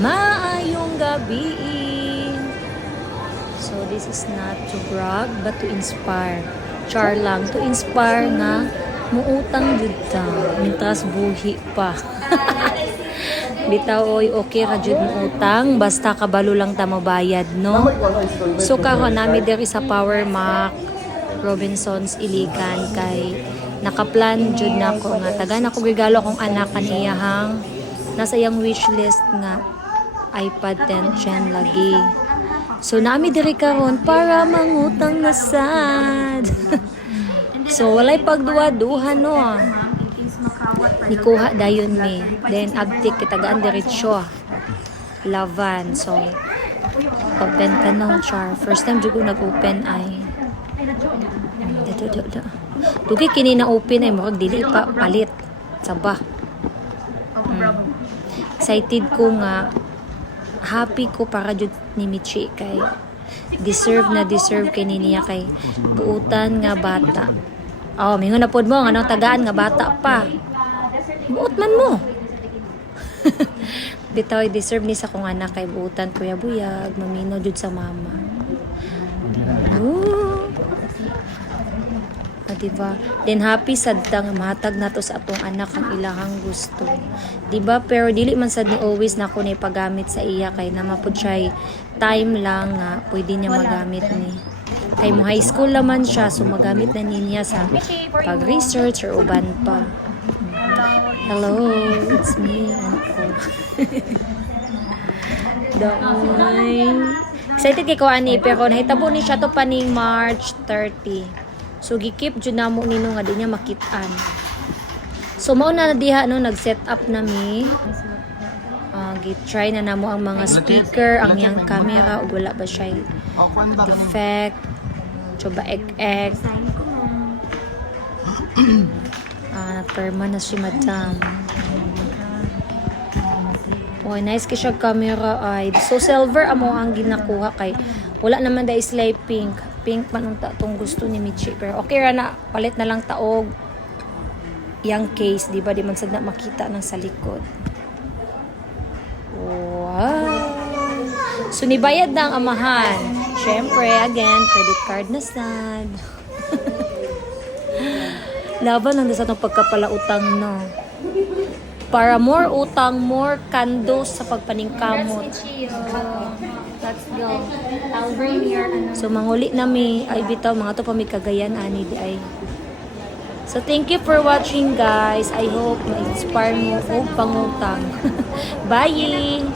Maayong gabi. So this is not to brag but to inspire. Char lang to inspire nga muutang jud ta mintras buhi pa. Bitaw oy okay ra jud muutang basta kabalo lang ta mabayad no. So karon nami diri sa Power Mac Robinsons Iligan kay nakaplan jud nako nga tagan ako regalo akong anak kaniyahang nasa iyang wishlist nga iPad 10 Gen lagi. So nami diri karon para mangutang na sad. So walay pagduwa-duha no. Nikuha dayon mi. Then abtik kitagaan diretsyo. Lavan. So open ka no, char. First time jud ko nag-open ay Dugi kini na open ay murag dili pa palit. Saba. Excited ko nga happy ko para jud ni Michi kay deserve kay niya kay buutan nga bata. Oh, mingon na pod mo nga nang tagaan nga bata pa. Buot man mo. Bitaw deserve ni sa kong anak kay buutan kuya buyag, mamino jud sa mama. Diba? Then happy sad ta nga mahatag nato sa atong anak ang ilahang gusto. Diba? Pero dili man sad ni always na ako na ipagamit sa iya kay namapod siya time lang nga pwede niya magamit ni. Kay mo high school naman siya so magamit na niya sa pag-research or uban pa. Hello, it's me. Daoy. Excited kay ko ani pero nahitabo ni siya to paning March 30. So gikip jud namo nino nga di niya makit-an. So mao na diha no nag-set up na mi. Git-try na namo ang mga speaker, ang yang camera ug wala ba siya defect. Choba ek. Perma na si madam. Oh, nice kay siya camera ay. So silver amo ang ginakuha kay wala naman dai slay pink. Pink man ang tatong gusto ni Michi. Pero okay ra na. Palit na lang taog. Yang case, di ba? Di man sad na makita ng sa likod. Wow! So, nibayad na ang amahan. Syempre, again, credit card na sad. Laban lang sa itong pagkapalautang, no? Para more utang, more kandos sa pagpaningkamot. Let's go. I'll bring your So manguli nami ay bitaw mga to pa may kagayan ani di ay. So thank you for watching guys. I hope ma-inspire mo og pangutang. Bye.